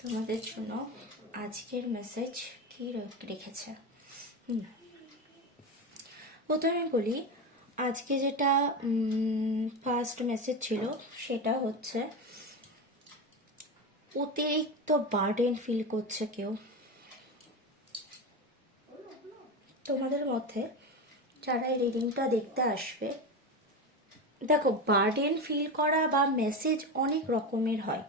তোমাদের জন্য আজকের মেসেজ কি রেখেছে। প্রথমে বলি, আজকে যেটা ফার্স্ট মেসেজ ছিল সেটা হচ্ছে অতিরিক্ত বার্ডেন ফিল করছে কেউ তোমাদের মধ্যে, যারা এই রিডিংটা দেখতে আসবে। দেখো, বার্ডেন ফিল করা বা মেসেজ অনেক রকমের হয়।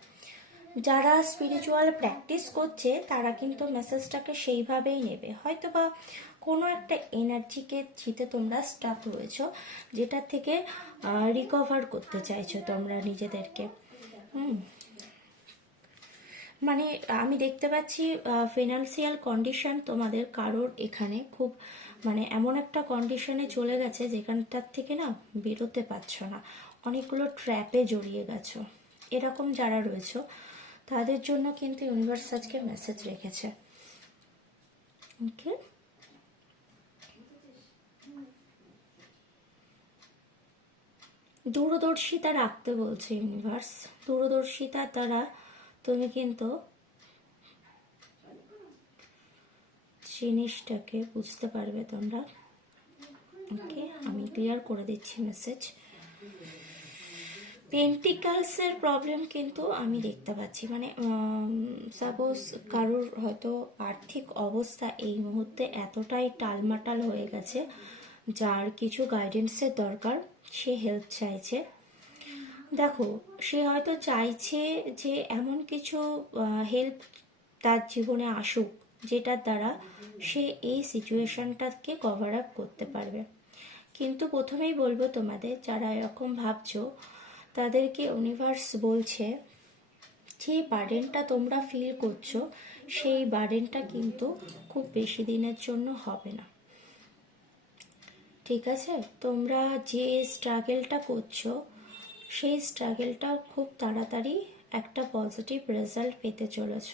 যারা স্পিরিচুয়াল প্র্যাকটিস করছে তারা কিন্তু মেসেজটাকে সেইভাবেই নেবে। হয়তো বা কোনো একটা এনার্জিকে জিতে তোমরা স্টাক রয়েছো, যেটার থেকে রিকভার করতে চাইছো তোমরা নিজেদেরকে। মানে আমি দেখতে পাচ্ছি ফিনান্সিয়াল কন্ডিশন তোমাদের কারোর এখানে খুব মানে এমন একটা কন্ডিশনে চলে গেছে যেখানটার থেকে না বেরোতে পারছো না, অনেকগুলো ট্র্যাপে জড়িয়ে গেছো। এরকম যারা রয়েছে তাদের জন্য কিন্তু ইউনিভার্স আজকে মেসেজ রেখেছে। ওকে, দূরদর্শিতা রাখতে বলছে ইউনিভার্স। দূরদর্শিতার দ্বারা তুমি কিন্তু জিনিসটাকে বুঝতে পারবে তোমরা। ওকে, আমি ক্লিয়ার করে দিচ্ছি মেসেজ। পেন্টিকালসের প্রবলেম কিন্তু আমি দেখতে পাচ্ছি, মানে সাপোজ কারোর হয়তো আর্থিক অবস্থা এই মুহূর্তে এতটাই টালমাটাল হয়ে গেছে, যার কিছু গাইডেন্সের দরকার, সে হেল্প চাইছে। দেখো, সে হয়তো চাইছে যে এমন কিছু হেল্প তার জীবনে আসুক যেটার দ্বারা সে এই সিচুয়েশনটাকে কভার আপ করতে পারবে। কিন্তু প্রথমেই বলবো তোমাদের, যারা এরকম ভাবছো তাদেরকে ইউনিভার্স বলছে যে বার্ডেনটা তোমরা ফিল করছো সেই বার্ডেনটা কিন্তু খুব বেশি দিনের জন্য হবে না। ঠিক আছে, তোমরা যে স্ট্রাগেলটা করছো সেই স্ট্রাগেলটা খুব তাড়াতাড়ি একটা পজিটিভ রেজাল্ট পেতে চলেছ।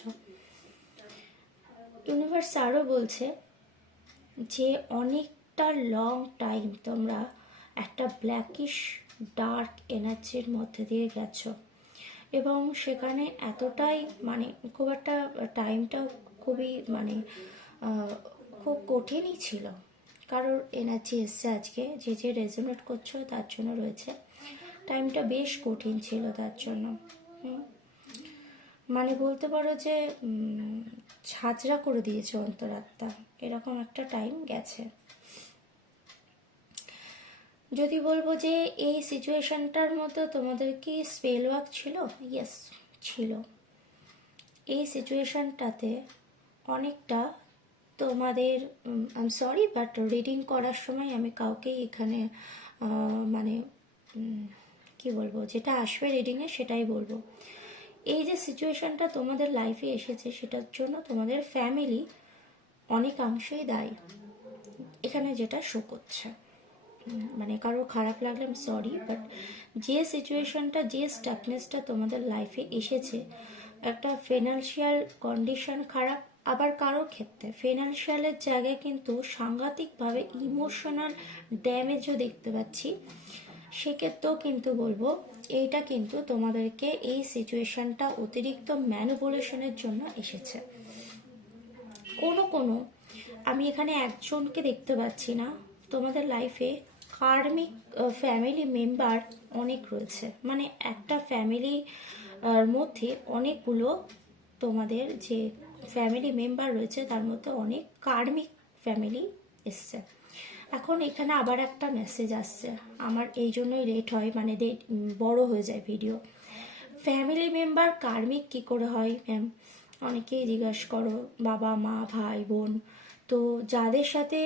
ইউনিভার্স আরও বলছে যে অনেকটা লং টাইম তোমরা একটা ব্ল্যাকিশ ডার্ক এনার্জির মধ্যে দিয়ে গেছো, এবং সেখানে এতটাই মানে খুব একটা টাইমটাও খুবই মানে খুব কঠিনই ছিল। কারোর এনার্জি এসছে আজকে, যে যে রেজোনেট করছো তার জন্য রয়েছে। টাইমটা বেশ কঠিন ছিল তার জন্য। মানে বলতে পারো যে ঝাঁঝরা করে দিয়েছে অন্তরাত্মা, এরকম একটা টাইম গেছে। যদি বলবো যে এই সিচুয়েশনটার মধ্যে তোমাদের কি স্পেল ওয়ার্ক ছিল? ইয়েস, ছিল। এই সিচুয়েশনটাতে অনেকটা তোমাদের I am sorry but reading করার সময় আমি কাউকেই এখানে মানে কি বলবো, যেটা আসবে রিডিংয়ে সেটাই বলবো। এই যে সিচুয়েশনটা তোমাদের লাইফে এসেছে সেটার জন্য তোমাদের ফ্যামিলি অনেকাংশেই দায়ী, এখানে যেটা শো করছে। মানে কারোর খারাপ লাগলে আমি সরি, বাট যে সিচুয়েশনটা, যে স্টাকনেসটা তোমাদের লাইফে এসেছে, একটা ফিনান্সিয়াল কন্ডিশন খারাপ, আবার কারোর ক্ষেত্রে ফিনান্সিয়ালের জায়গায় কিন্তু সাংঘাতিকভাবে ইমোশনাল ড্যামেজও দেখতে পাচ্ছি। সেক্ষেত্রেও কিন্তু বলবো এইটা কিন্তু তোমাদেরকে এই সিচুয়েশনটা অতিরিক্ত ম্যানিপুলেশনের জন্য এসেছে। কোনো আমি এখানে একজনকে দেখতে পাচ্ছি না, তোমাদের লাইফে কার্মিক ফ্যামিলি মেম্বার অনেক রয়েছে। মানে একটা ফ্যামিলি মধ্যে অনেকগুলো তোমাদের যে ফ্যামিলি মেম্বার রয়েছে তার মধ্যে অনেক কার্মিক ফ্যামিলি এসছে। এখন এখানে আবার একটা মেসেজ আসছে, আমার এই জন্যই লেট হয়, মানে বড় হয়ে যায় ভিডিও। ফ্যামিলি মেম্বার কার্মিক কি করে হয় ম্যাম? অনেকেই জিজ্ঞাসা করো, বাবা মা ভাই বোন। তো যাদের সাথে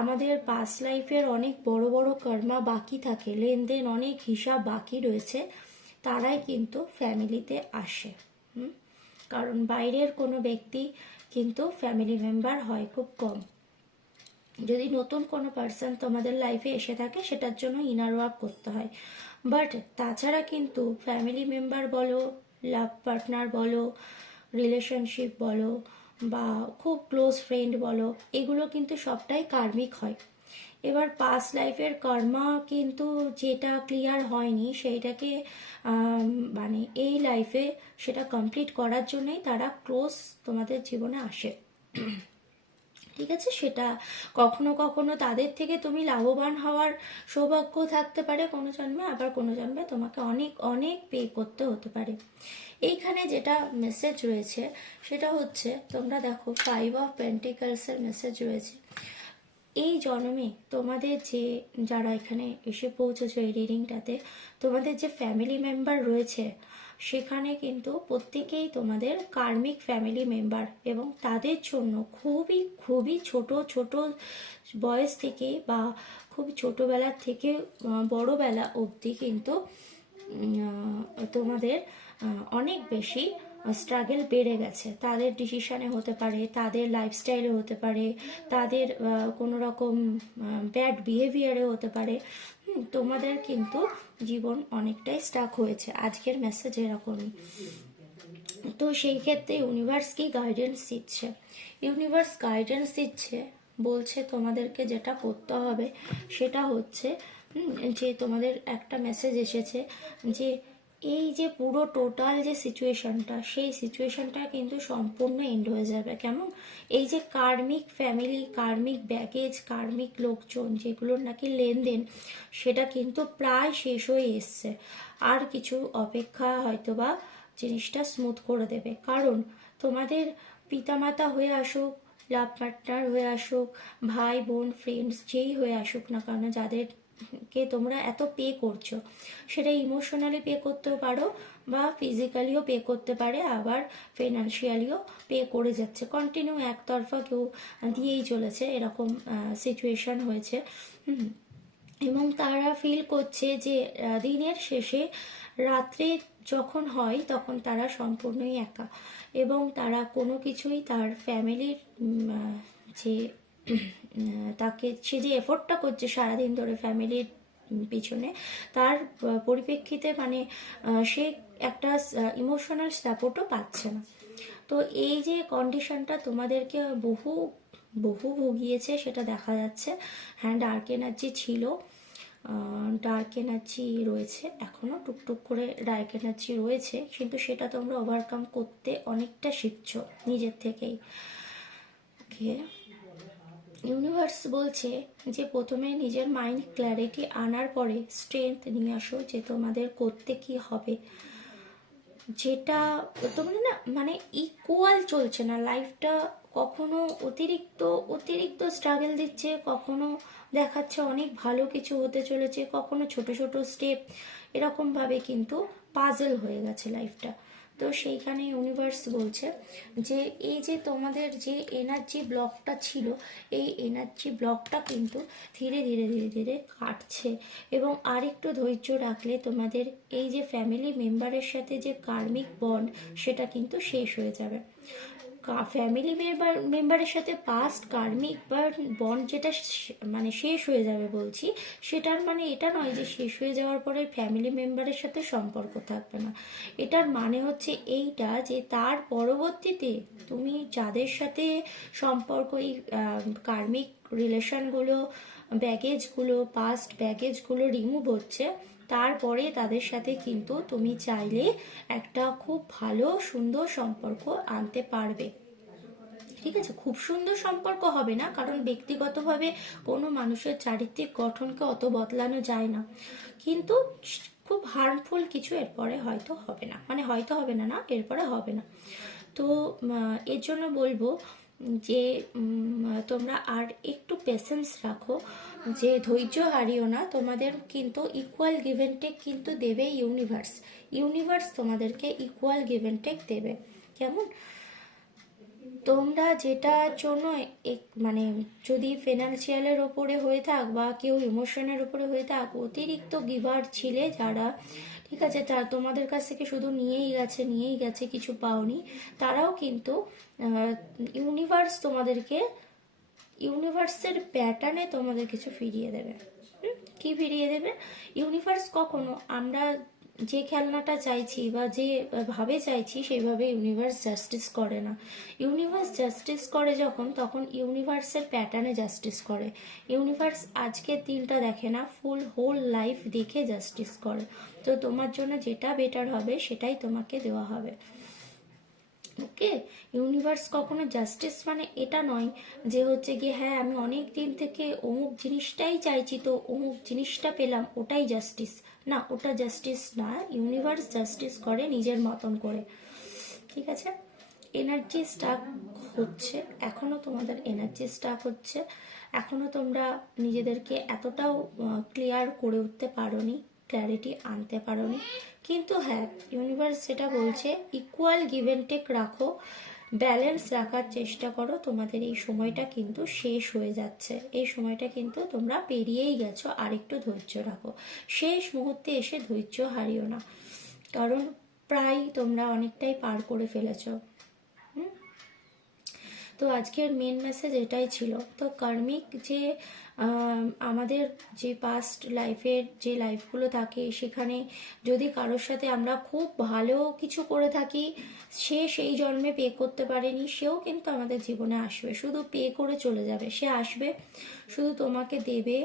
আমাদের পাস্ট লাইফের অনেক বড় বড় কর্মা বাকি থাকে, লেনদেন অনেক হিসাব বাকি রয়েছে, তারাই কিন্তু ফ্যামিলিতে আসে। কারণ বাইরের কোনো ব্যক্তি কিন্তু ফ্যামিলি মেম্বার হয় খুব কম। যদি নতুন কোনো পার্সন তোমাদের লাইফে এসে থাকে সেটার জন্য ইনার ওয়ার্ক করতে হয়, বাট তাছাড়া কিন্তু ফ্যামিলি মেম্বার বলো, লাভ পার্টনার বলো, রিলেশনশিপ বলো, বা খুব ক্লোজ ফ্রেন্ড বলো, এগুলো কিন্তু সবটাই কার্মিক হয়। এবার পাস্ট লাইফের কর্মা কিন্তু যেটা ক্লিয়ার হয়নি সেইটাকে মানে এই লাইফে সেটা কমপ্লিট করার জন্যই তারা ক্লোজ তোমাদের জীবনে আসে। ঠিক আছে, সেটা কখনো কখনো তাদের থেকে তুমি লাভবান হওয়ার সৌভাগ্য থাকতে পারে কোনো জন্মে, আবার কোনো জন্মে তোমাকে অনেক অনেক পে করতে হতে পারে। এইখানে যেটা মেসেজ রয়েছে সেটা হচ্ছে, তোমরা দেখো 5 অফ পেন্টিকলসের মেসেজ রয়েছে। এই জন্মে তোমাদের যে যারা এখানে এসে পৌঁছেছো এই রিডিংটাতে, তোমাদের যে ফ্যামিলি মেম্বার রয়েছে সেখানে কিন্তু প্রত্যেকেই তোমাদের কার্মিক ফ্যামিলি মেম্বার, এবং তাদের জন্য খুবই খুবই ছোট ছোট বয়স থেকে বা খুব ছোটবেলা থেকে বড়বেলা অবধি কিন্তু তোমাদের অনেক বেশি স্ট্রাগল বেড়ে গেছে। তাদের ডিসিশনে হতে পারে, তাদের লাইফস্টাইলে হতে পারে, তাদের কোনো রকম ব্যাড বিহেভিয়ারে হতে পারে। তোমাদের কিন্তু জীবন অনেকটাই স্টাক হয়েছে, আজকের মেসেজ এরকমই। তো সেই ক্ষেত্রে ইউনিভার্স কি গাইডেন্স দিচ্ছে? ইউনিভার্স গাইডেন্স দিচ্ছে, বলছে তোমাদেরকে যেটা করতে হবে সেটা হচ্ছে যে তোমাদের একটা মেসেজ এসেছে যে এই যে পুরো টোটাল যে সিচুয়েশনটা, সেই সিচুয়েশনটা কিন্তু সম্পূর্ণ এন্ড হয়ে যাবে। কেমন? এই যে কার্মিক ফ্যামিলি, কার্মিক ব্যাগেজ, কার্মিক লোকজন যেগুলোর নাকি লেনদেন, সেটা কিন্তু প্রায় শেষ হয়ে এসছে। আর কিছু অপেক্ষা হয়তোবা জিনিসটা স্মুথ করে দেবে। কারণ তোমাদের পিতামাতা হয়ে আসুক, লাভ পার্টনার হয়ে আসুক, ভাই বোন ফ্রেন্ডস যেই হয়ে আসুক না কেন, যাদেরকে তোমরা এত পে করছো, সেটা ইমোশনালি পে করতেও পারো বা ফিজিক্যালিও পে করতে পারে, আবার ফিনান্সিয়ালিও পে করে যাচ্ছে, কন্টিনিউ একতরফা কেউ দিয়েই চলেছে, এরকম সিচুয়েশন হয়েছে। এবং তারা ফিল করছে যে দিনের শেষে রাত্রে যখন হয় তখন তারা সম্পূর্ণই একা, এবং তারা কোনো কিছুই তার ফ্যামিলির যে তাকে সে যে এফোর্টটা করছে সারাদিন ধরে ফ্যামিলির পিছনে, তার পরিপ্রেক্ষিতে মানে সে একটা ইমোশনাল সাপোর্টও পাচ্ছে না। তো এই যে কন্ডিশনটা তোমাদেরকে বহু বহু ভুগিয়েছে সেটা দেখা যাচ্ছে। হ্যাঁ, ডার্ক এনার্জি ছিল, ডার্ক এনার্জি রয়েছে, এখনো টুকটুক করে ডার্ক এনার্জি রয়েছে, কিন্তু সেটা তোমরা ওভারকাম করতে অনেকটা শিখছো নিজের থেকেই। ওকে, ইউনিভার্স বলছে যে প্রথমে নিজের মাইন্ড ক্ল্যারিটি আনার পরে স্ট্রেংথ নিয়ে আসো যে তোমাদের করতে কি হবে। যেটা তোমাদের না মানে ইকুয়াল চলছে না লাইফটা, কখনো অতিরিক্ত অতিরিক্ত স্ট্রাগল দিচ্ছে, কখনো দেখাচ্ছে অনেক ভালো কিছু হতে চলেছে, কখনো ছোট ছোট স্টেপ, এরকমভাবে কিন্তু পাজল হয়ে গেছে লাইফটা। তো সেইখানে ইউনিভার্স বলছে যে এই যে তোমাদের যে এনার্জি ব্লকটা ছিল, এই এনার্জি ব্লকটা কিন্তু ধীরে ধীরে ধীরে ধীরে কাটছে, এবং আরেকটু ধৈর্য রাখলে তোমাদের এই যে ফ্যামিলি মেম্বারের সাথে যে কার্মিক বন্ড, সেটা কিন্তু শেষ হয়ে যাবে। ফ্যামিলি মেম্বারের সাথে পাস্ট কার্মিক বন্ড যেটা মানে শেষ হয়ে যাবে বলছি, সেটার মানে এটা নয় যে শেষ হয়ে যাওয়ার পরে ফ্যামিলি মেম্বারের সাথে সম্পর্ক থাকবে না। এটার মানে হচ্ছে এইটা যে তার পরবর্তীতে তুমি যাদের সাথে সম্পর্ক, এই কার্মিক রিলেশনগুলো, ব্যাগেজগুলো, পাস্ট ব্যাগেজগুলো রিমুভ হচ্ছে, তারপরে তাদের সাথে কিন্তু তুমি চাইলে একটা খুব ভালো সুন্দর সম্পর্ক আনতে পারবে। ঠিক আছে, খুব সুন্দর সম্পর্ক হবে না, কারণ ব্যক্তিগতভাবে কোনো মানুষের চারিত্রিক গঠনকে অত বদলানো যায় না, কিন্তু খুব হার্মফুল কিছু এরপরে হয়তো হবে না, মানে হয়তো হবে না, না এরপরে হবে না। তো এর জন্য বলবো যে তোমরা আর একটু পেশেন্স রাখো, যে ধৈর্য হারিও না, তোমাদের কিন্তু ইকুয়াল গিভ অ্যান্ড টেক কিন্তু দেবে ইউনিভার্স। ইউনিভার্স তোমাদেরকে ইকুয়াল গিভ অ্যান্ড টেক দেবে। কেমন? তোমরা যেটার জন্য মানে যদি ফিনান্সিয়ালের ওপরে হয়ে থাক বা কেউ ইমোশনের উপরে হয়ে থাক, অতিরিক্ত গিভার ছিলে যারা, ঠিক আছে, তা তোমাদের কাছ থেকে শুধু নিয়েই গেছে, কিছু পাওনি, তারাও কিন্তু ইউনিভার্স তোমাদেরকে, ইউনিভার্সের প্যাটার্নে তোমাদের কিছু ফিরিয়ে দেবে। কি ফিরিয়ে দেবে ইউনিভার্স? কখনো আমরা যে খেলনাটা চাইছি বা যে ভাবে চাইছি সেইভাবে ইউনিভার্স জাস্টিস করে না। ইউনিভার্স জাস্টিস করে যখন, তখন ইউনিভার্সের প্যাটার্নে জাস্টিস করে। ইউনিভার্স আজকের দিনটা দেখে না, ফুল হোল লাইফ দেখে জাস্টিস করে। তো তোমার জন্য যেটা বেটার হবে সেটাই তোমাকে দেওয়া হবে। ওকে, ইউনিভার্স কখনো জাস্টিস মানে এটা নয় যে হচ্ছে গিয়ে হ্যাঁ আমি অনেক দিন থেকে অমুক জিনিসটাই চাইছি তো অমুক জিনিসটা পেলাম ওটাই জাস্টিস। না, ওটা জাস্টিস না। ইউনিভার্স জাস্টিস করে নিজের মতন করে। ঠিক আছে, এনার্জি স্টাক হচ্ছে, এখনো তোমাদের এনার্জি স্টাক হচ্ছে, এখনো তোমরা নিজেদেরকে এতটাও ক্লিয়ার করে উঠতে পারোনি, ক্ল্যারিটি আনতে পারোনি। কিন্তু হ্যাঁ, ইউনিভার্স যেটা বলছে ইকুয়াল গিভ অ্যান্ড টেক রাখো, ব্যালেন্স রাখার চেষ্টা করো। তোমাদের এই সময়টা কিন্তু শেষ হয়ে যাচ্ছে, এই সময়টা কিন্তু তোমরা পেরিয়েই গেছো, আর একটু ধৈর্য রাখো। শেষ মুহূর্তে এসে ধৈর্য হারিও না, কারণ প্রায় তোমরা অনেকটাই পার করে ফেলেছো। তো আজকের মেন মেসেজ এটাই ছিল। তো কার্মিক যে আমাদের যে পাস্ট লাইফের যে লাইফগুলো থাকে, সেখানে যদি কারোর সাথে আমরা খুব ভালো কিছু করে থাকি, সে সেই জন্মে পে করতে পারেনি, সেও কিন্তু আমাদের জীবনে আসবে। শুধু পে করে চলে যাবে, সে আসবে, শুধু তোমাকে দেবে,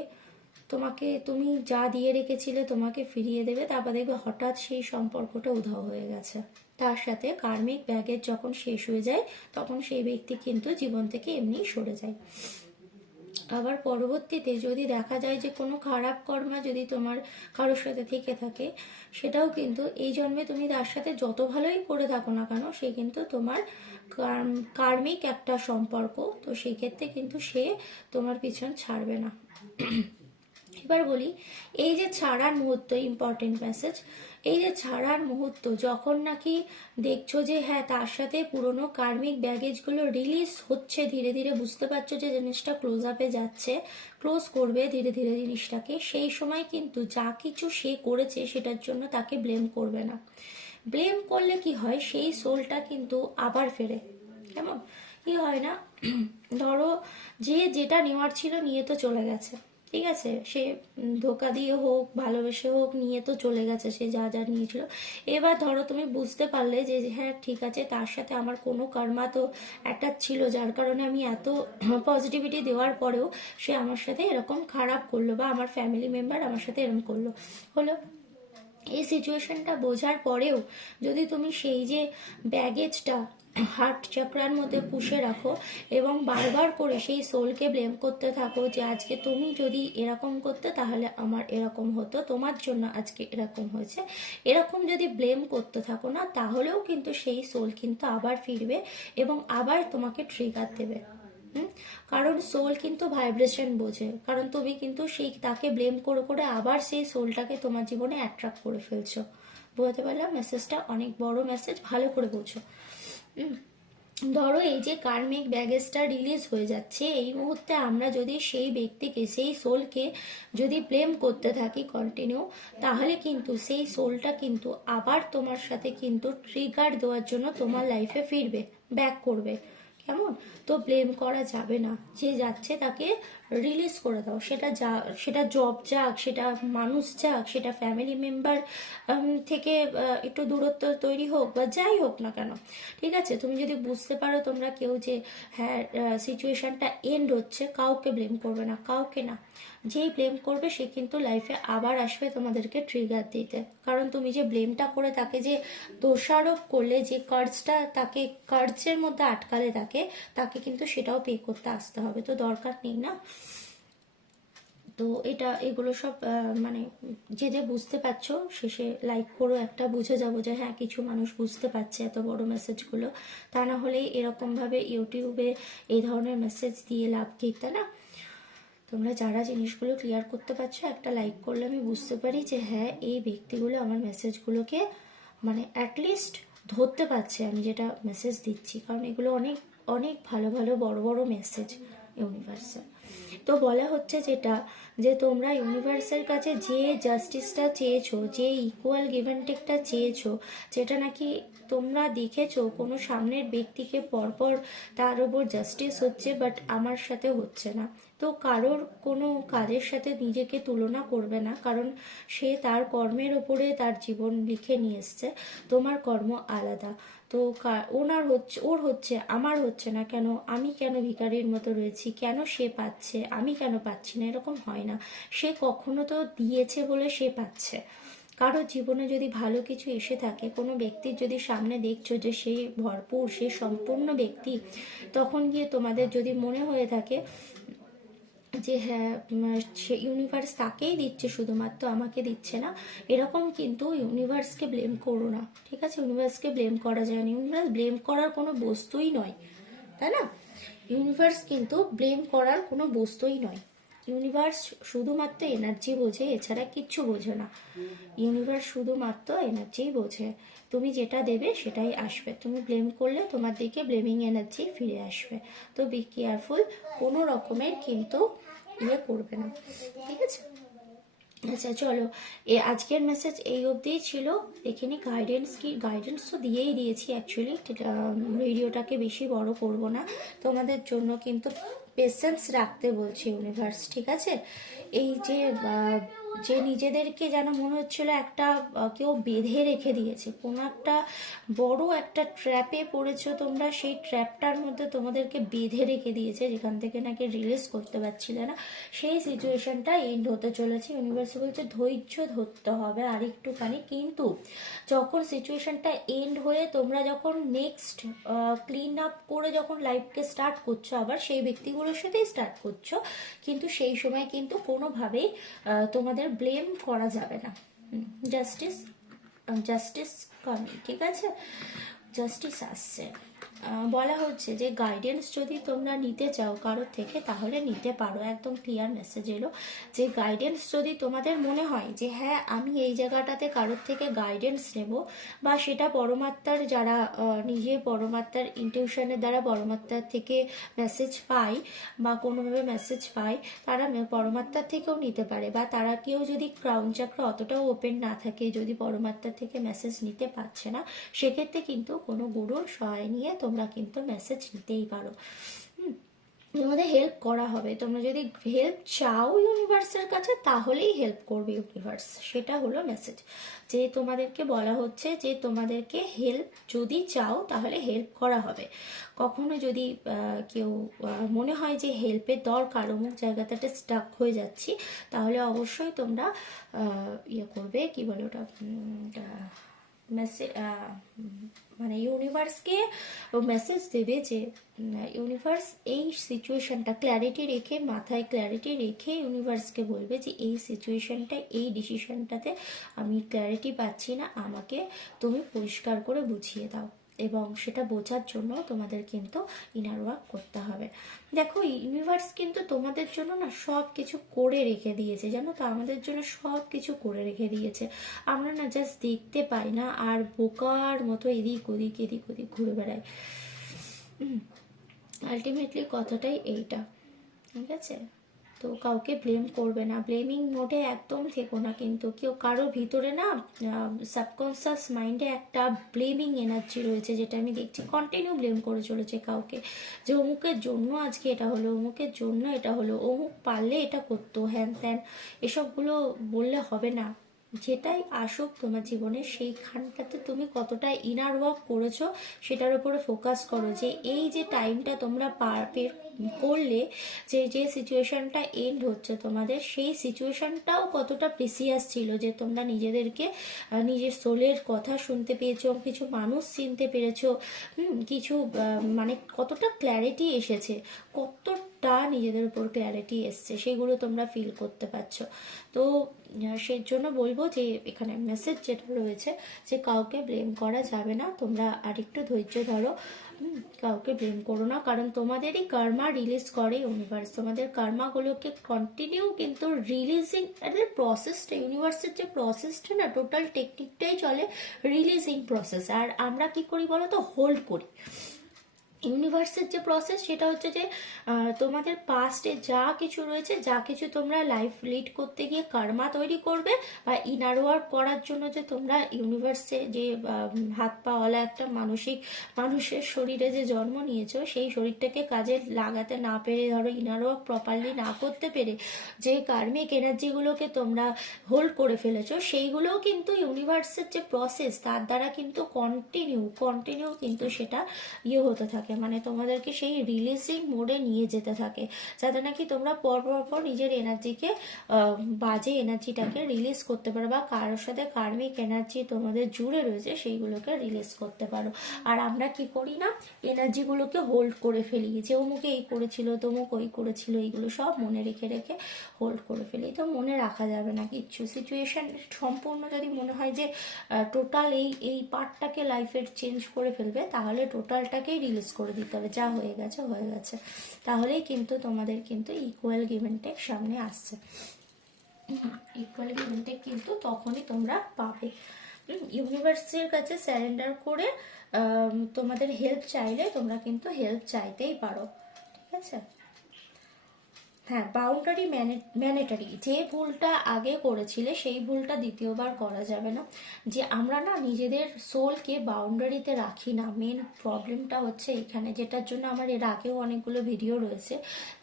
তোমাকে তুমি যা দিয়ে রেখেছিলে তোমাকে ফিরিয়ে দেবে, তারপর দেখবে হঠাৎ সেই সম্পর্কটা উধাও হয়ে গেছে। তার সাথে কার্মিক ব্যাগেজ যখন শেষ হয়ে যায়, তখন সেই ব্যক্তি কিন্তু জীবন থেকে এমনি সরে যায়। আবার পরবর্তীতে যদি দেখা যায় যে কোনো খারাপ কর্মা যদি তোমার কারোর সাথে থেকে থাকে, সেটাও কিন্তু এই জন্মে তুমি তার সাথে যত ভালোই করে থাকো না কেন, সে কিন্তু তোমার কার্মিক একটা সম্পর্ক। তো সেই ক্ষেত্রে কিন্তু সে তোমার পিছন ছাড়বে না। এবার বলি, এই যে ছাড়ার মুহূর্ত, ইম্পর্টেন্ট মেসেজ, এই যে ছাড়ার মুহূর্ত যখন নাকি দেখছো যে হ্যাঁ তার সাথে পুরনো কার্মিক ব্যাগেজগুলো রিলিজ হচ্ছে ধীরে ধীরে, বুঝতে পারছো যে জিনিসটা ক্লোজ আপে যাচ্ছে, ক্লোজ করবে ধীরে ধীরে জিনিসটাকে, সেই সময় কিন্তু যা কিছু সে করেছে সেটার জন্য তাকে ব্লেম করবে না। ব্লেম করলে কি হয়, সেই সোলটা কিন্তু আবার ফেরে। কেমন কি হয় না, ধরো যে যেটা নেওয়ার ছিল নিয়ে তো চলে গেছে, ঠিক আছে, সে ধোকা দিয়ে হোক ভালোবেসে হোক নিয়ে তো চলে গেছে সে যা যা নিয়েছিল। এবার ধরো তুমি বুঝতে পারলে যে হ্যাঁ ঠিক আছে, তার সাথে আমার কোনো কর্মা তো অ্যাটাচ ছিল, যার কারণে আমি এত পজিটিভিটি দেওয়ার পরেও সে আমার সাথে এরকম খারাপ করলো, বা আমার ফ্যামিলি মেম্বার আমার সাথে এরকম করলো। হলো, এই সিচুয়েশনটা বোঝার পরেও যদি তুমি সেই যে ব্যাগেজটা হার্ট চক্রার মধ্যে পুষে রাখো এবং বারবার করে সেই সোলকে ব্লেম করতে থাকো যে আজকে তুমি যদি এরকম করতে তাহলে আমার এরকম হতো, তোমার জন্য আজকে এরকম হয়েছে, এরকম যদি ব্লেম করতে থাকো না, তাহলেও কিন্তু সেই সোল কিন্তু আবার ফিরবে এবং আবার তোমাকে ট্রিগার দেবে। কারণ সোল কিন্তু ভাইব্রেশন বোঝে, কারণ তুমি কিন্তু সেই তাকে ব্লেম করে করে আবার সেই সোলটাকে তোমার জীবনে অ্যাট্রাক্ট করে ফেলছো। বোঝাতে পারলাম মেসেজটা? অনেক বড় মেসেজ, ভালো করে বোঝো। ধরো এই যে কার্মিক ব্যাগেজটা রিলিজ হয়ে যাচ্ছে, এই মুহূর্তে আমরা যদি সেই ব্যক্তিকে, সেই সোলকে যদি ব্লেম করতে থাকি কন্টিনিউ, তাহলে কিন্তু সেই সোলটা কিন্তু আবার তোমার সাথে কিন্তু ট্রিগার দেওয়ার জন্য তোমার লাইফে ফিরবে, ব্যাক করবে। কেমন? তো ব্লেম করা যাবে না, যে যাচ্ছে তাকে রিলিজ করে দাও। সেটা যা, সেটা জব যাক, সেটা মানুষ যাক, সেটা ফ্যামিলি মেম্বার থেকে একটু দূরত্ব তৈরি হোক বা যাই হোক না কেন, ঠিক আছে, তুমি যদি বুঝতে পারো তোমরা কেউ যে হ্যাঁ সিচুয়েশনটা এন্ড হচ্ছে, কাউকে ব্লেম করবে না, কাউকে না। যেই ব্লেম করবে সে কিন্তু লাইফে আবার আসবে তোমাদেরকে ট্রিগার দিতে, কারণ তুমি যে ব্লেমটা করে তাকে যে দোষারোপ করলে, যে কার্জটা তাকে কার্জের মধ্যে আটকালে তাকে কিন্তু সেটাও পে করতে আসতে হবে, তো দরকার নেই না। তো এটা এগুলো সব মানে যে যে বুঝতে পারছো শেষে লাইক করো, একটা বুঝে যাবো যে হ্যাঁ কিছু মানুষ বুঝতে পারছে এত বড় মেসেজগুলো। তা না হলে এরকমভাবে ইউটিউবে এই ধরনের মেসেজ দিয়ে লাভ কি, তাই না? তোমরা যারা জিনিসগুলো ক্লিয়ার করতে পারছো, একটা লাইক করলে আমি বুঝতে পারি যে হ্যাঁ এই ব্যক্তিগুলো আমার মেসেজগুলোকে মানে অ্যাটলিস্ট ধরতে পারছে আমি যেটা মেসেজ দিচ্ছি, কারণ এগুলো অনেক অনেক ভালো ভালো বড় বড় মেসেজ ইউনিভার্সাল। তো বলা হচ্ছে যেটা, যে তোমরা ইউনিভার্সের কাছে যে জাস্টিসটা চেয়েছো, যে ইকুয়াল গিভ অ্যান্ড টেকটা চেয়েছো, যেটা নাকি তোমরা দেখেছো কোনো সামনের ব্যক্তিকে পরপর তার উপর জাস্টিস হচ্ছে, বাট আমার সাথে হচ্ছে না। তো কারোর কোনো কাজের সাথে নিজেকে তুলনা করবে না, কারণ সে তার কর্মের উপরে তার জীবন লিখে নিয়ে এসছে। তোমার কর্ম আলাদা। তো ওর হচ্ছে, আমার হচ্ছে না কেন? আমি কেন ভিখারির মতো রয়েছি? কেন সে পাচ্ছে, আমি কেন পাচ্ছি না? এরকম হয় না। সে কখনো তো দিয়েছে বলে সে পাচ্ছে। কারো জীবনে যদি ভালো কিছু এসে থাকে, কোনো ব্যক্তির যদি সামনে দেখছো যে সে ভরপুর, সে সম্পূর্ণ ব্যক্তি, তখন গিয়ে তোমাদের যদি মনে হয়ে থাকে যে হ্যাঁ সে ইউনিভার্স তাকেই দিচ্ছে, শুধুমাত্র আমাকে দিচ্ছে না, এরকম কিন্তু ইউনিভার্সকে ব্লেম করো না। ঠিক আছে? ইউনিভার্সকে ব্লেম করা যায় না। ইউনিভার্স ব্লেম করার কোনো বস্তুই নয়, তাই না? ইউনিভার্স কিন্তু ব্লেম করার কোনো বস্তুই নয়। ইউনিভার্স শুধুমাত্র এনার্জি বোঝে, এছাড়া কিচ্ছু বোঝে না। ইউনিভার্স শুধুমাত্র এনার্জিই বোঝে। তুমি যেটা দেবে সেটাই আসবে। তুমি ব্লেম করলে তোমার দিকে ব্লেমিং এনার্জি ফিরে আসবে। তো বি কেয়ারফুল, কোনো রকমের কিন্তু করবে না। ঠিক আছে? আচ্ছা চলো, আজকের মেসেজ এই অবধিই ছিল। এখানে গাইডেন্স কি, গাইডেন্স তো দিয়েই দিয়েছি অ্যাকচুয়ালি। ভিডিওটাকে বেশি বড় করব না। তোমাদের জন্য কিন্তু পেশেন্স রাখতে বলছি ইউনিভার্স। ঠিক আছে? এই যে যে নিজেদেরকে যেন মনে হচ্ছিল একটা কেউ বেঁধে রেখে দিয়েছে, কোনো একটা বড় একটা ট্র্যাপে পড়েছো তোমরা, সেই ট্র্যাপটার মধ্যে তোমাদেরকে বেঁধে রেখে দিয়েছে, যেখান থেকে নাকি রিলিজ করতে পারছিলে না, সেই সিচুয়েশনটা এন্ড হতে চলেছে। ইউনিভার্স বলছে ধৈর্য ধরতে হবে আর একটুখানি। কিন্তু যখন সিচুয়েশনটা এন্ড হয়ে তোমরা যখন নেক্সট ক্লিন আপ করে যখন লাইফকে স্টার্ট করছো, আবার সেই ব্যক্তিগুলোর সাথেই স্টার্ট করছো, কিন্তু সেই সময় কিন্তু কোনোভাবেই তোমাদের ব্লেম করা যাবে না। Justice, justice coming. ঠিক আছে? জাস্টিস আসছে। বলা হচ্ছে যে গাইডেন্স যদি তোমরা নিতে চাও কারোর থেকে, তাহলে নিতে পারো। একদম ক্লিয়ার মেসেজ এলো যে গাইডেন্স যদি তোমাদের মনে হয় যে হ্যাঁ আমি এই জায়গাটাতে কারোর থেকে গাইডেন্স নেব, বা সেটা পরমাত্মার যারা নিজে পরমাত্মার ইনটিউশনের দ্বারা পরমাত্মার থেকে মেসেজ পাই, বা কোনোভাবে মেসেজ পাই, তারা পরমাত্মার থেকেও নিতে পারে। বা তারা কেউ যদি ক্রাউন চাকরা অতটাও ওপেন না থাকে, যদি পরমাত্মার থেকে মেসেজ নিতে পারছে না, সেক্ষেত্রে কিন্তু কোনো গুরুর সহায় নিয়ে তোমরা কিন্তু মেসেজ নিতেই পারো। তোমাদের হেল্প করা হবে। তোমরা যদি হেল্প চাও ইউনিভার্সের কাছে, তাহলেই হেল্প করবে ইউনিভার্স। সেটা হলো মেসেজ, যে তোমাদেরকে বলা হচ্ছে যে তোমাদেরকে হেল্প যদি চাও তাহলে হেল্প করা হবে। কখনো যদি কেউ মনে হয় যে হেল্পের দরকার, অমুক জায়গাটাতে স্টাক হয়ে যাচ্ছি, তাহলে অবশ্যই তোমরা করবে, কি বলে ওটা, মেসেজ, মানে ইউনিভার্সকে মেসেজ দেবে যে ইউনিভার্স এই সিচুয়েশনটা ক্ল্যারিটি রেখে, মাথায় ক্ল্যারিটি রেখে ইউনিভার্সকে বলবে যে এই সিচুয়েশনটা, এই ডিসিশনটাতে আমি ক্ল্যারিটি পাচ্ছি না, আমাকে তুমি পরিষ্কার করে বুঝিয়ে দাও। এবং সেটা বোঝার জন্য তোমাদের কিন্তু ইনার ওয়ার্ক করতে হবে। দেখো ইউনিভার্স কিন্তু তোমাদের জন্য না সব কিছু করে রেখে দিয়েছে, জানো তো, আমাদের জন্য সব কিছু করে রেখে দিয়েছে। আমরা না জাস্ট দেখতে পাই না, আর বোকার মতো এদিক ওদিক এদিক ওদিক ঘুরে বেড়াই। আলটিমেটলি কথাটাই এইটা। ঠিক আছে? তো কাউকে ব্লেম করবে না, ব্লেমিং মোডে একদম থেকো না। কিন্তু কেউ কারো ভিতরে না সাবকনসিয়াস মাইন্ডে একটা ব্লেমিং এনার্জি রয়েছে, যেটা আমি দেখছি কন্টিনিউ ব্লেম করে চলেছে কাউকে, যে অমুকের জন্য আজকে এটা হলো, অমুকের জন্য এটা হলো, অমুক পারলে এটা করতো, হ্যান ত্যান। এসবগুলো বললে হবে না। যেটাই আসুক তোমার জীবনে, সেইখানটাতে তুমি কতটা ইনার ওয়ার্ক করেছো সেটার উপরে ফোকাস করো। যে এই যে টাইমটা তোমরা করলে, যে যে সিচুয়েশনটা এন্ড হচ্ছে তোমাদের, সেই সিচুয়েশনটাও কতটা প্রিসিয়াস ছিল, যে তোমরা নিজেদেরকে নিজের সোলের কথা শুনতে পেয়েছো, কিছু মানুষ চিনতে পেরেছো, কিছু মানে কতটা ক্ল্যারিটি এসেছে, কতটা নিজেদের উপর ক্ল্যারিটি এসছে, সেগুলো তোমরা ফিল করতে পারছো। তো সেই জন্য বলবো যে এখানে মেসেজ যেটা রয়েছে, যে কাউকে ব্লেম করা যাবে না। তোমরা আরেকটু ধৈর্য ধরো, কাউকে ব্লেম করো না, কারণ তোমাদেরই কার্মা রিলিজ করে ইউনিভার্স। তোমাদের কার্মাগুলোকে কন্টিনিউ কিন্তু রিলিজিং এর প্রসেসটা, ইউনিভার্সের যে প্রসেসটা না, টোটাল টেকনিকটাই চলে রিলিজিং প্রসেস। আর আমরা কি করি বলো তো, হোল্ড করি। ইউনিভার্সের যে প্রসেস সেটা হচ্ছে যে তোমাদের পাস্টে যা কিছু রয়েছে, যা কিছু তোমরা লাইফ লিড করতে গিয়ে কর্মা তৈরি করবে বা ইনার ওয়ার্ক করার জন্য যে তোমরা ইউনিভার্সে যে হাত পাওয়ালা একটা মানুষের শরীরে যে জন্ম নিয়েছো, সেই শরীরটাকে কাজে লাগাতে না পেরে, ধরো ইনার ওয়ার্ক প্রপারলি না করতে পেরে যে কার্মিক এনার্জিগুলোকে তোমরা হোল্ড করে ফেলেছো, সেইগুলোও কিন্তু ইউনিভার্সের যে প্রসেস তার দ্বারা কিন্তু কন্টিনিউ কিন্তু সেটা হতে থাকে, মানে তোমাদেরকে সেই রিলিজিং মোডে নিয়ে যেতে থাকে, যাতে নাকি তোমরা পর নিজের এনার্জিকে, বাজে এনার্জিটাকে রিলিজ করতে পারো, বা কারোর সাথে কার্মিক এনার্জি তোমাদের জুড়ে রয়েছে সেইগুলোকে রিলিজ করতে পারো। আর আমরা কি করি না, এনার্জিগুলোকে হোল্ড করে ফেলি, যে অমুকে এই করেছিল, তমুক ওই করেছিল, এইগুলো সব মনে রেখে রেখে হোল্ড করে ফেলি। তো মনে রাখা যাবে না কিচ্ছু। সিচুয়েশন সম্পূর্ণ যদি মনে হয় যে টোটাল এই পার্টটাকে লাইফের চেঞ্জ করে ফেলবে, তাহলে টোটালটাকেই রিলিজ করে দিতে হবে, যা হয়ে গেছে হয়ে গেছে। তাহলেই কিন্তু তোমাদের কিন্তু ইকুয়াল গিভ অ্যান্ড টেক সামনে আসছে। ইকুয়াল গিভ অ্যান্ড টেক কিন্তু তখনই তোমরা পাবে। ইউনিভার্সের কাছে স্যারেন্ডার করে তোমাদের হেল্প চাইলে তোমরা কিন্তু হেল্প চাইতেই পারো, ঠিক আছে। হ্যাঁ, বাউন্ডারি ম্যানেটারি। যে ভুলটা আগে করেছিলে সেই ভুলটা দ্বিতীয়বার করা যাবে না। যে আমরা না নিজেদের সোলকে বাউন্ডারিতে রাখি না, মেন প্রবলেমটা হচ্ছে এখানে, যেটার জন্য আমার এর আগেও অনেকগুলো ভিডিও রয়েছে,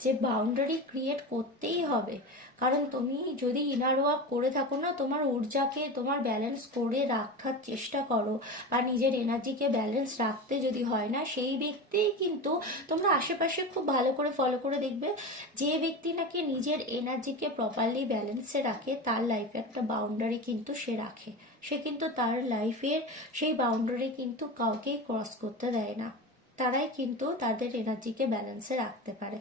যে বাউন্ডারি ক্রিয়েট করতেই হবে। কারণ তুমি যদি ইনার ওয়ার্ক করে থাকো না, তোমার ঊর্জাকে তোমার ব্যালেন্স করে রাখার চেষ্টা করো, বা নিজের এনার্জিকে ব্যালেন্স রাখতে যদি হয় না, সেই ব্যক্তিই কিন্তু তোমরা আশেপাশে খুব ভালো করে ফলো করে দেখবে, যে ব্যক্তি নাকি নিজের এনার্জিকে প্রপারলি ব্যালেন্সে রাখে, তার লাইফে একটা বাউন্ডারি কিন্তু সে রাখে। সে কিন্তু তার লাইফের সেই বাউন্ডারি কিন্তু কাউকেই ক্রস করতে দেয় না। তারাই কিন্তু তাদের এনার্জিকে ব্যালেন্সে রাখতে পারে।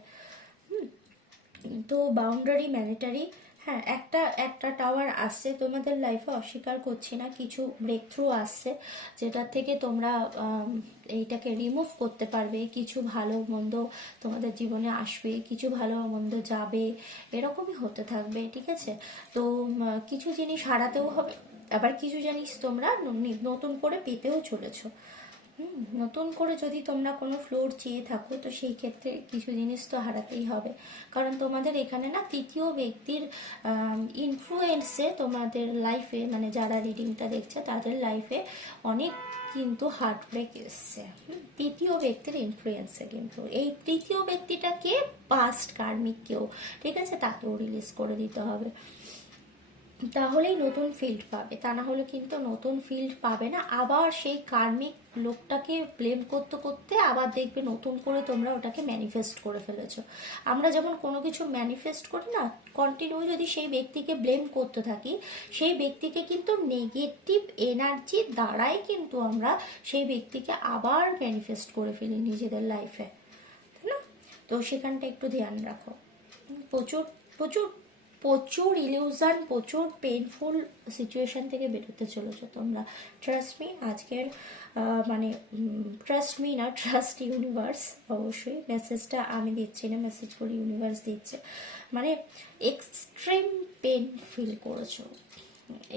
তো বাউন্ডারি ম্যানেটারি। হ্যাঁ, একটা টাওয়ার আসছে তোমাদের লাইফে, অস্বীকার করছি না, কিছু ব্রেক থ্রু আসছে, যেটার থেকে তোমরা এইটাকে রিমুভ করতে পারবে, কিছু ভালো মন্দ তোমাদের জীবনে আসবে, কিছু ভালো মন্দ যাবে, এরকমই হতে থাকবে, ঠিক আছে। তো কিছু জিনিস হারাতেও হবে, আবার কিছু জিনিস তোমরা নতুন করে পেতেও চলেছো। নতুন করে যদি তোমরা কোনো ফ্লোর চেয়ে থাকো, তো সেই ক্ষেত্রে কিছু জিনিস তো হারাতেই হবে। কারণ তোমাদের এখানে না তৃতীয় ব্যক্তির ইনফ্লুয়েন্সে তোমাদের লাইফে, মানে যারা রিডিংটা দেখছে তাদের লাইফে অনেক কিন্তু হার্ট ব্রেক এসছে তৃতীয় ব্যক্তির ইনফ্লুয়েন্সে। কিন্তু এই তৃতীয় ব্যক্তিটাকে পাস্ট কার্মিক কেউ, ঠিক আছে, তাকেও রিলিজ করে দিতে হবে, তাহলেই নতুন ফিল্ড পাবে। তা না হলে কিন্তু নতুন ফিল্ড পাবে না। আবার সেই কার্মিক লোকটাকে ব্লেম করতে করতে আবার দেখবে নতুন করে তোমরা ওটাকে ম্যানিফেস্ট করে ফেলেছো। আমরা যেমন কোনো কিছু ম্যানিফেস্ট করি না, কন্টিনিউ যদি সেই ব্যক্তিকে ব্লেম করতে থাকি, সেই ব্যক্তিকে কিন্তু নেগেটিভ এনার্জি দ্বারাই কিন্তু আমরা সেই ব্যক্তিকে আবার ম্যানিফেস্ট করে ফেলি নিজেদের লাইফে, তাই না? তো সেখানটা একটু ধ্যান রাখো। প্রচুর প্রচুর প্রচুর ইলিউশন, প্রচুর পেইনফুল সিচুয়েশন থেকে বেরোতে চলেছো তোমরা। ট্রাস্ট মি, আজকের মানে ট্রাস্ট মি না, ট্রাস্ট ইউনিভার্স। অবশ্যই মেসেজটা আমি দিচ্ছি না, মেসেজ করে ইউনিভার্স দিচ্ছে। মানে এক্সট্রিম পেন ফিল করেছো,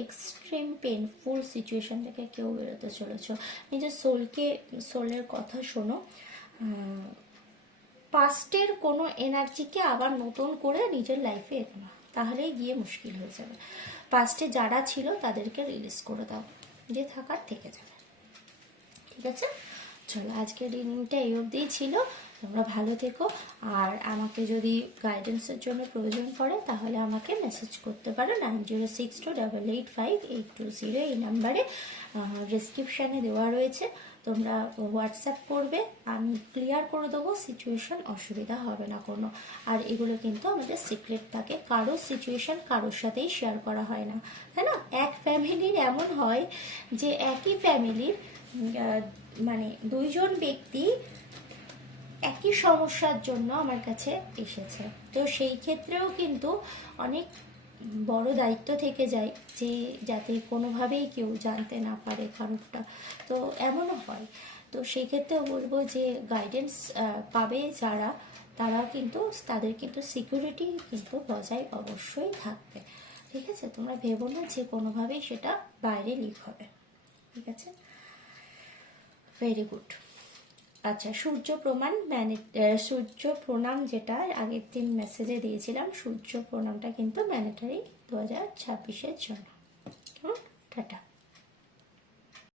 এক্সট্রিম পেনফুল সিচুয়েশন থেকে কেউ বেরোতে চলেছো। নিজের সোলের কথা শোনো। পাস্টের কোনো এনার্জিকে আবার নতুন করে নিজের লাইফে এনো না, তাহলেই গিয়ে মুশকিল হয়ে যাবে। পাস্টে যারা ছিল তাদেরকে রিলিজ করে দাও, যে থাকার থেকে যাবে, ঠিক আছে। চলো, আজকের রিডিংটা এই অবধিই ছিল। তোমরা ভালো থেকো। আর আমাকে যদি গাইডেন্সের জন্য প্রয়োজন পড়ে তাহলে আমাকে মেসেজ করতে পারো 9062885820 এই নাম্বারে। ডিসক্রিপশানে দেওয়া রয়েছে, তোমরা হোয়াটসঅ্যাপ করবে, আমি ক্লিয়ার করে দেবো, সিচুয়েশন অসুবিধা হবে না কোনো। আর এগুলো কিন্তু আমাদের সিক্রেট থাকে, কারোর সিচুয়েশন কারোর সাথেই শেয়ার করা হয় না, তাই না? এক ফ্যামিলির এমন হয় যে একই ফ্যামিলির মানে দুইজন ব্যক্তি একই সমস্যার জন্য আমার কাছে এসেছে। তো সেই ক্ষেত্রেও কিন্তু অনেক বড় দায়িত্ব থেকে যায়, যে যাতে কোনোভাবেই কেউ জানতে না পারে কারোরটা। তো এমনও হয়। তো সেই ক্ষেত্রেও বলবো যে গাইডেন্স পাবে যারা, তারা কিন্তু তাদের কিন্তু সিকিউরিটি কিন্তু বজায় অবশ্যই থাকবে, ঠিক আছে। তোমরা ভেবো না যে কোনোভাবেই সেটা বাইরে লিক হবে, ঠিক আছে। Very good. আচ্ছা, সূর্য প্রণাম যেটা আগের দিন মেসেজে দিয়েছিলাম, সূর্য প্রণামটা কিন্তু ম্যান্ডেটরি 2026-এর জন্য। টাটা।